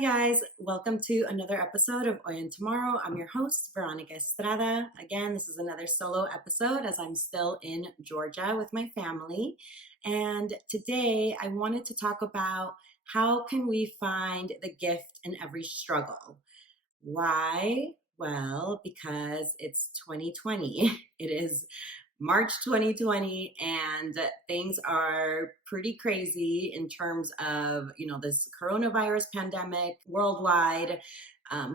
Hi, guys. Welcome to another episode of Hoy en Tomorrow. I'm your host, Veronica Estrada. Again, this is another solo episode as I'm still in Georgia with my family. And today I wanted to talk about how can we find the gift in every struggle? Why? Well, because it's 2020. It is March 2020 and things are pretty crazy in terms of, this coronavirus pandemic worldwide,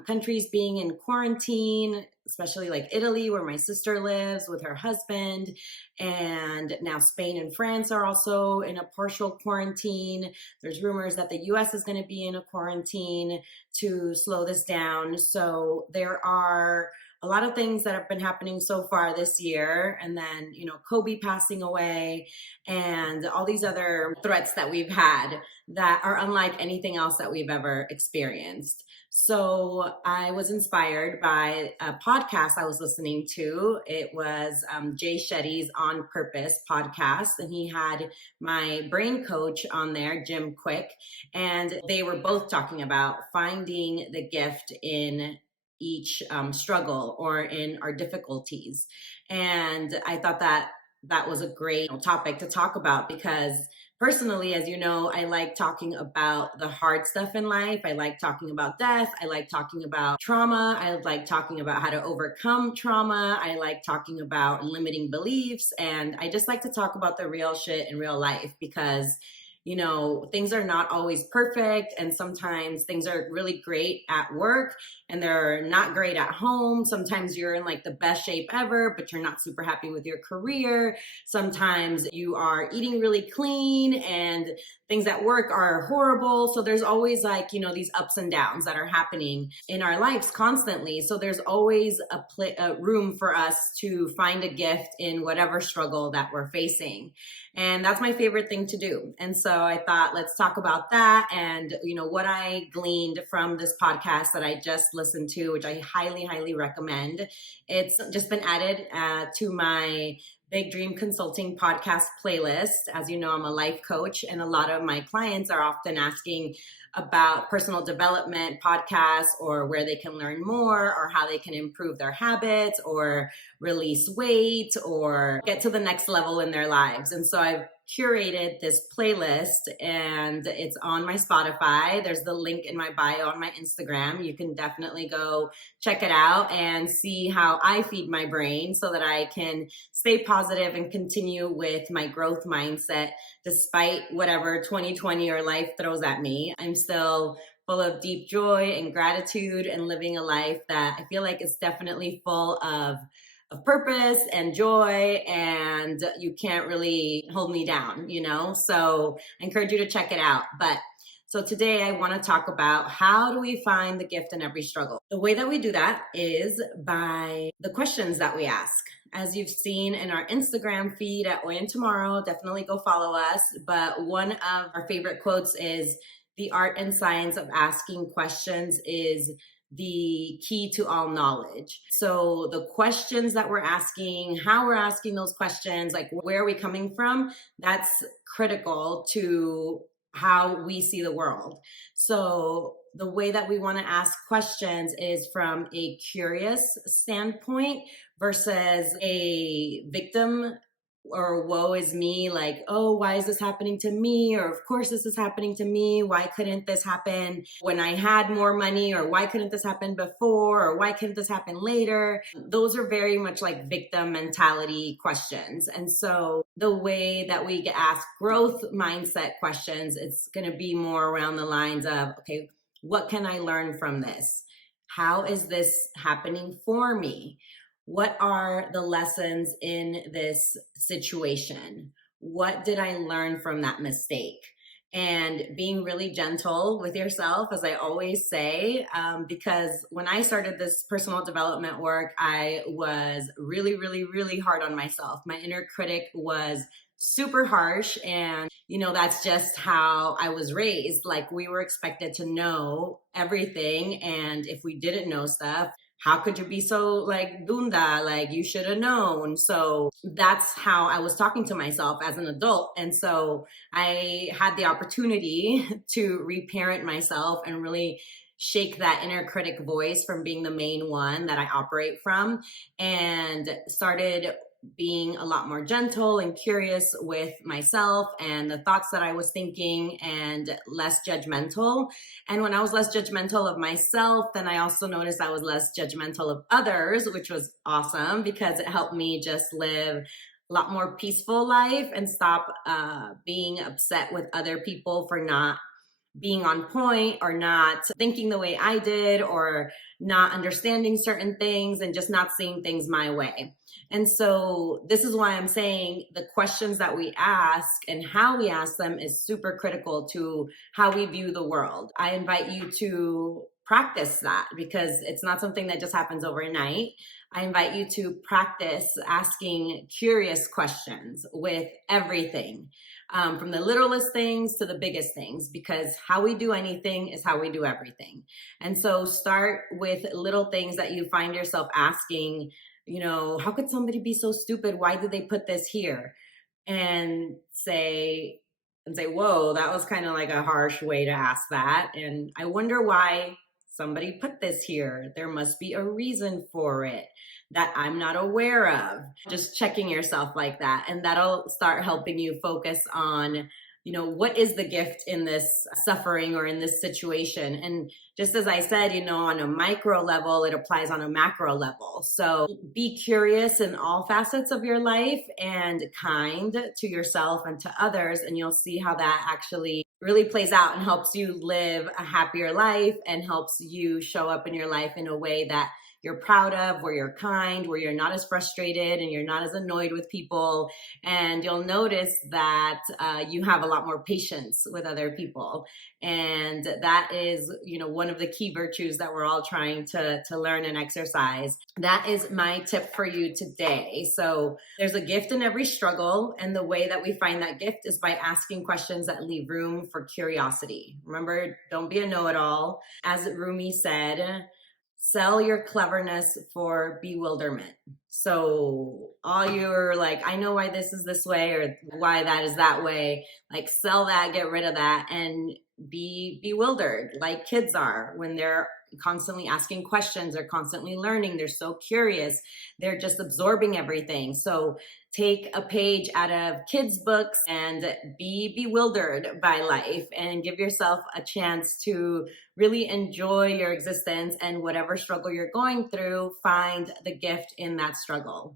countries being in quarantine, especially like Italy, where my sister lives with her husband. And now Spain and France are also in a partial quarantine. There's rumors that the US is going to be in a quarantine to slow this down. So there are a lot of things that have been happening so far this year. And then, Kobe passing away and all these other threats that we've had that are unlike anything else that we've ever experienced. So I was inspired by a podcast I was listening to. It was Jay Shetty's On Purpose podcast, and he had my brain coach on there, Jim Quick, and they were both talking about finding the gift in each struggle or in our difficulties. And I thought that was a great topic to talk about because personally, as you know, I like talking about the hard stuff in life. I like talking about death. I like talking about trauma. I like talking about how to overcome trauma. I like talking about limiting beliefs. And I just like to talk about the real shit in real life because things are not always perfect. And sometimes things are really great at work and they're not great at home. Sometimes you're in like the best shape ever, but you're not super happy with your career. Sometimes you are eating really clean and things at work are horrible. So there's always these ups and downs that are happening in our lives constantly. So there's always a room for us to find a gift in whatever struggle that we're facing. And that's my favorite thing to do. And so I thought, let's talk about that and, what I gleaned from this podcast that I just listened to, which I highly, highly recommend. It's just been added to my Big Dream Consulting podcast playlist. As you know, I'm a life coach, and a lot of my clients are often asking about personal development podcasts or where they can learn more or how they can improve their habits or release weight or get to the next level in their lives. And so I've curated this playlist and it's on my Spotify. There's the link in my bio on my Instagram. You can definitely go check it out and see how I feed my brain so that I can stay positive and continue with my growth mindset despite whatever 2020 or life throws at me. I'm still full of deep joy and gratitude and living a life that I feel like is definitely full of purpose and joy, and you can't really hold me down, So I encourage you to check it out. But so today I want to talk about how do we find the gift in every struggle? The way that we do that is by the questions that we ask. As you've seen in our Instagram feed at Hoy en Tomorrow, definitely go follow us. But one of our favorite quotes is, "The art and science of asking questions is the key to all knowledge." So the questions that we're asking, how we're asking those questions, like where are we coming from, that's critical to how we see the world. So the way that we want to ask questions is from a curious standpoint versus a victim or woe is me, like, oh, why is this happening to me? Or of course this is happening to me. Why couldn't this happen when I had more money? Or why couldn't this happen before? Or why couldn't this happen later? Those are very much like victim mentality questions. And so the way that we get asked growth mindset questions, it's going to be more around the lines of, okay, what can I learn from this? How is this happening for me? What are the lessons in this situation? What did I learn from that mistake? And being really gentle with yourself, as I always say, because when I started this personal development work, I was really, really, really hard on myself. My inner critic was super harsh. And, that's just how I was raised. Like we were expected to know everything. And if we didn't know stuff, how could you be so like dunda? Like you should have known. So that's how I was talking to myself as an adult. And so I had the opportunity to reparent myself and really shake that inner critic voice from being the main one that I operate from, and started being a lot more gentle and curious with myself and the thoughts that I was thinking, and less judgmental. And when I was less judgmental of myself, then I also noticed I was less judgmental of others, which was awesome because it helped me just live a lot more peaceful life and stop being upset with other people for not being on point or not thinking the way I did or not understanding certain things and just not seeing things my way. And so this is why I'm saying the questions that we ask and how we ask them is super critical to how we view the world. I invite you to practice that because it's not something that just happens overnight. I invite you to practice asking curious questions with everything, from the littlest things to the biggest things, because how we do anything is how we do everything. And so start with little things that you find yourself asking, how could somebody be so stupid? Why did they put this here? And say, whoa, that was kind of like a harsh way to ask that. And I wonder why somebody put this here. There must be a reason for it that I'm not aware of. Just checking yourself like that. And that'll start helping you focus on, what is the gift in this suffering or in this situation? And just as I said, on a micro level, it applies on a macro level. So be curious in all facets of your life and kind to yourself and to others. And you'll see how that actually really plays out and helps you live a happier life and helps you show up in your life in a way that you're proud of, where you're kind, where you're not as frustrated and you're not as annoyed with people. And you'll notice that you have a lot more patience with other people. And that is, one of the key virtues that we're all trying to learn and exercise. That is my tip for you today. So there's a gift in every struggle. And the way that we find that gift is by asking questions that leave room for curiosity. Remember, don't be a know-it-all. As Rumi said, sell your cleverness for bewilderment. So all you're like, I know why this is this way or why that is that way, like sell that, get rid of that, and be bewildered like kids are when they're constantly asking questions, they're constantly learning, they're so curious, they're just absorbing everything. So take a page out of kids' books and be bewildered by life and give yourself a chance to really enjoy your existence, and whatever struggle you're going through, find the gift in that struggle.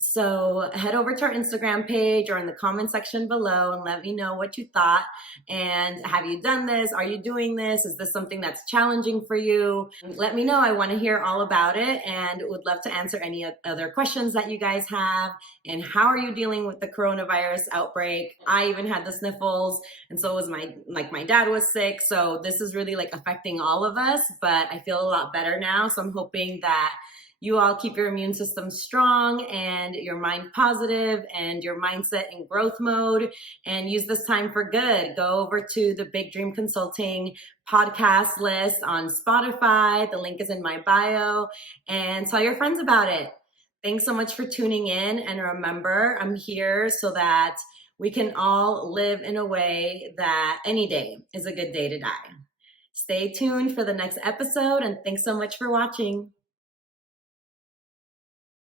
So head over to our Instagram page or in the comment section below and let me know what you thought. And have you done this? Are you doing this? Is this something that's challenging for you? Let me know. I want to hear all about it and would love to answer any other questions that you guys have. And how are you dealing with the coronavirus outbreak? I even had the sniffles, and so was my dad was sick. So this is really like affecting all of us, but I feel a lot better now. So I'm hoping that you all keep your immune system strong and your mind positive and your mindset in growth mode, and use this time for good. Go over to the Big Dream Consulting podcast list on Spotify. The link is in my bio, and tell your friends about it. Thanks so much for tuning in. And remember, I'm here so that we can all live in a way that any day is a good day to die. Stay tuned for the next episode, and thanks so much for watching.